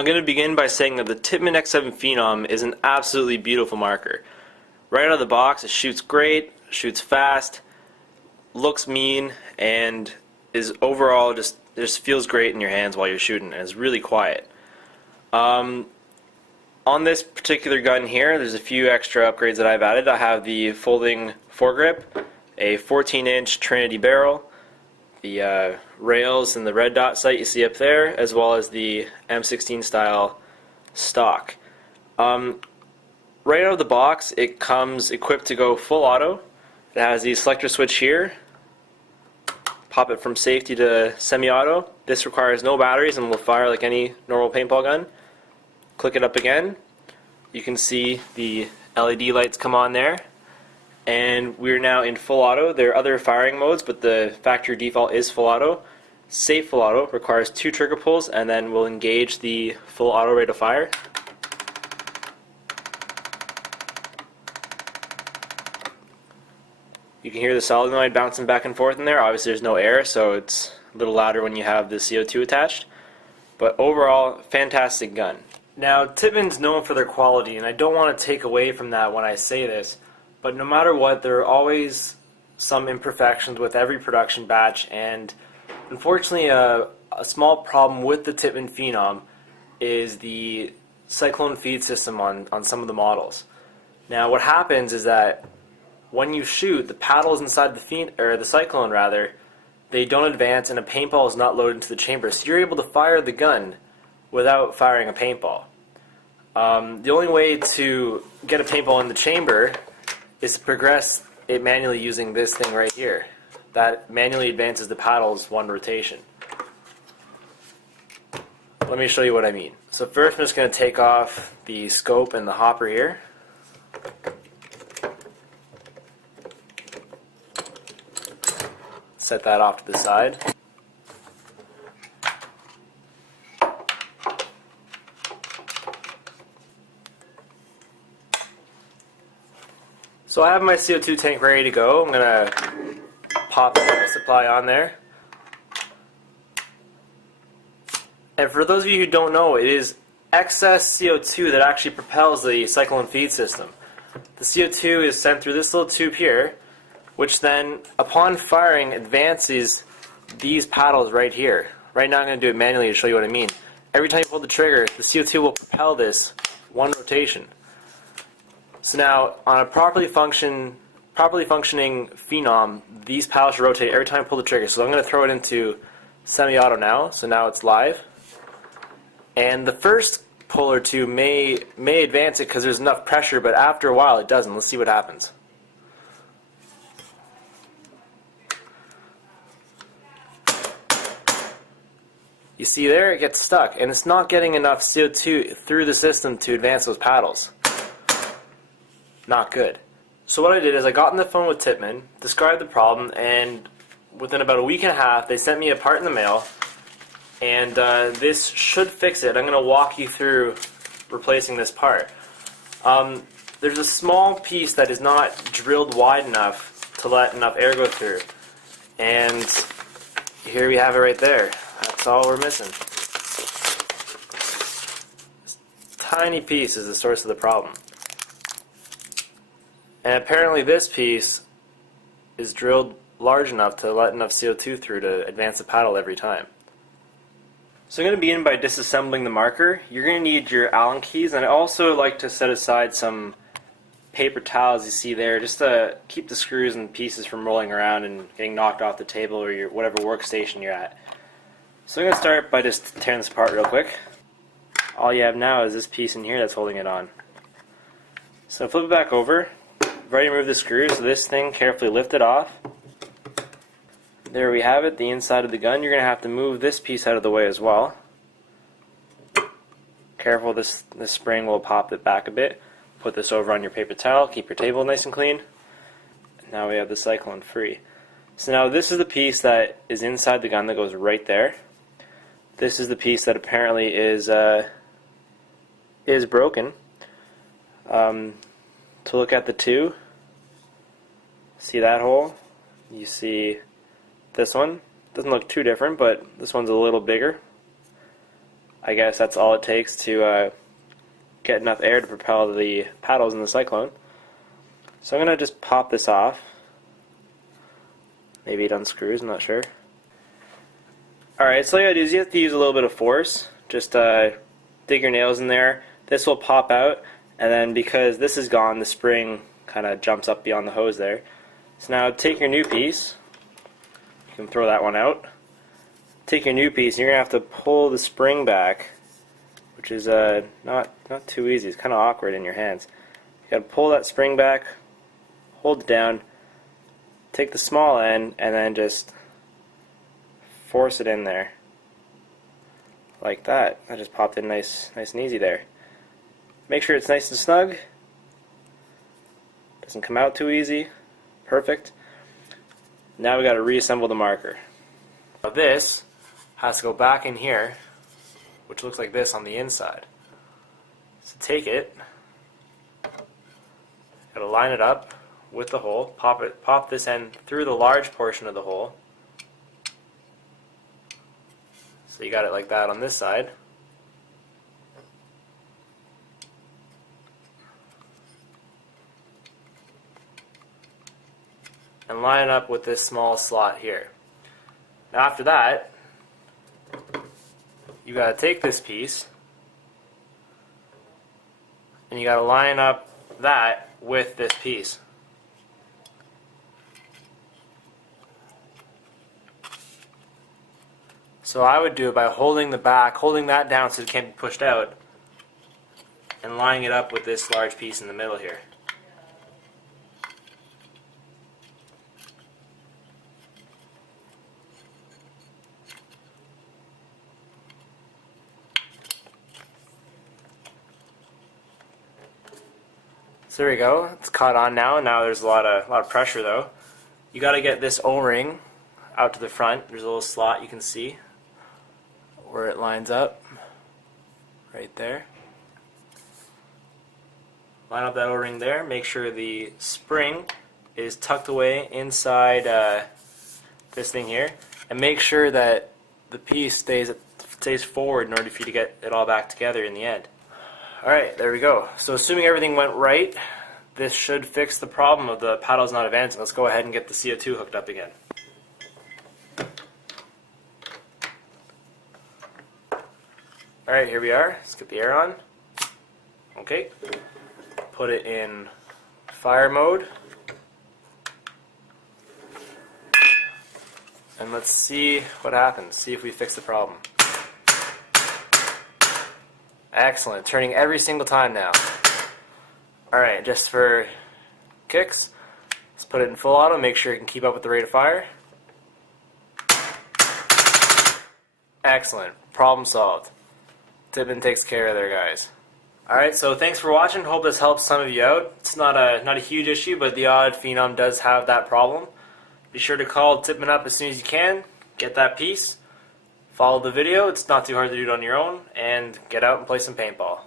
I'm going to begin by saying that the Tippmann X7 Phenom is an absolutely beautiful marker. Right out of the box, it shoots great, shoots fast, looks mean, and is overall just feels great in your hands while you're shooting, and it's really quiet. On this particular gun here, there's a few extra upgrades that I've added. I have the folding foregrip, a 14-inch Trinity barrel, the rails and the red dot sight you see up there, as well as the M16 style stock. Right out of the box, it comes equipped to go full auto. It has the selector switch here. Pop it from safety to semi-auto. This requires no batteries and will fire like any normal paintball gun. Click it up again. You can see the LED lights come on there. And we're now in full auto. There are other firing modes, but the factory default is full auto. Safe full auto requires 2 trigger pulls, and then we'll engage the full auto rate of fire. You can hear the solenoid bouncing back and forth in there. Obviously there's no air, so it's a little louder when you have the CO2 attached. But overall, fantastic gun. Now, Tippmann's known for their quality, and I don't want to take away from that when I say this, but no matter what, there are always some imperfections with every production batch, and unfortunately a small problem with the Tippmann Phenom is the cyclone feed system on some of the models. Now what happens is that when you shoot, the paddles inside the cyclone rather, they don't advance and a paintball is not loaded into the chamber, so you're able to fire the gun without firing a paintball. The only way to get a paintball in the chamber is to progress it manually using this thing right here. That manually advances the paddles 1 rotation. Let me show you what I mean. So first I'm just going to take off the scope and the hopper here. Set that off to the side. So I have my CO2 tank ready to go. I'm going to pop the water supply on there. And for those of you who don't know, it is excess CO2 that actually propels the cyclone feed system. The CO2 is sent through this little tube here, which then, upon firing, advances these paddles right here. Right now I'm going to do it manually to show you what I mean. Every time you pull the trigger, the CO2 will propel this 1 rotation. So now, on a properly functioning Phenom, these paddles should rotate every time I pull the trigger. So I'm going to throw it into semi-auto now. So now it's live. And the first pull or two may advance it because there's enough pressure, but after a while it doesn't. Let's see what happens. You see there, it gets stuck, and it's not getting enough CO2 through the system to advance those paddles. Not good. So what I did is I got on the phone with Tippmann, described the problem, and within about a week and a half they sent me a part in the mail, and this should fix it. I'm going to walk you through replacing this part. There's a small piece that is not drilled wide enough to let enough air go through, and here we have it right there. That's all we're missing. This tiny piece is the source of the problem. And apparently this piece is drilled large enough to let enough CO2 through to advance the paddle every time. So I'm going to begin by disassembling the marker. You're going to need your Allen keys, and I also like to set aside some paper towels you see there just to keep the screws and pieces from rolling around and getting knocked off the table or your whatever workstation you're at. So I'm going to start by just tearing this apart real quick. All you have now is this piece in here that's holding it on. So flip it back over. I've already removed the screws, so this thing, carefully lift it off. There we have it, the inside of the gun. You're going to have to move this piece out of the way as well. Careful, this spring will pop it back a bit. Put this over on your paper towel, keep your table nice and clean. Now we have the cyclone free. So now this is the piece that is inside the gun that goes right there. This is the piece that apparently is broken. To look at the two, see that hole? You see this one. Doesn't look too different, but this one's a little bigger. I guess that's all it takes to get enough air to propel the paddles in the cyclone. So I'm going to just pop this off. Maybe it unscrews, I'm not sure. Alright, so all you gotta do is you have to use a little bit of force. Just dig your nails in there. This will pop out, and then because this is gone, the spring kind of jumps up beyond the hose there. So now take your new piece. You can throw that one out. Take your new piece, and you're going to have to pull the spring back, which is not too easy. It's kind of awkward in your hands. You got to pull that spring back, hold it down, take the small end, and then just force it in there. Like that. That just popped in nice and easy there. Make sure it's nice and snug. Doesn't come out too easy. Perfect. Now we got to reassemble the marker. Now this has to go back in here, which looks like this on the inside. So take it, got to line it up with the hole, pop this end through the large portion of the hole. So you got it like that on this side. And line it up with this small slot here. Now after that, you got to take this piece and you got to line up that with this piece. So I would do it by holding the back, holding that down so it can't be pushed out, and lining it up with this large piece in the middle here. So there we go. It's caught on now. Now there's a lot of pressure though. You got to get this O-ring out to the front. There's a little slot you can see where it lines up, right there. Line up that O-ring there. Make sure the spring is tucked away inside this thing here, and make sure that the piece stays forward in order for you to get it all back together in the end. Alright, there we go. So assuming everything went right, this should fix the problem of the paddles not advancing. Let's go ahead and get the CO2 hooked up again. Alright, here we are. Let's get the air on. Okay. Put it in fire mode. And let's see what happens. See if we fix the problem. Excellent. Turning every single time now. Alright, just for kicks, let's put it in full auto. Make sure it can keep up with the rate of fire. Excellent. Problem solved. Tippmann takes care of there, guys. Alright, so thanks for watching. Hope this helps some of you out. It's not a huge issue, but the odd Phenom does have that problem. Be sure to call Tippmann up as soon as you can. Get that piece. Follow the video. It's not too hard to do it on your own. And get out and play some paintball.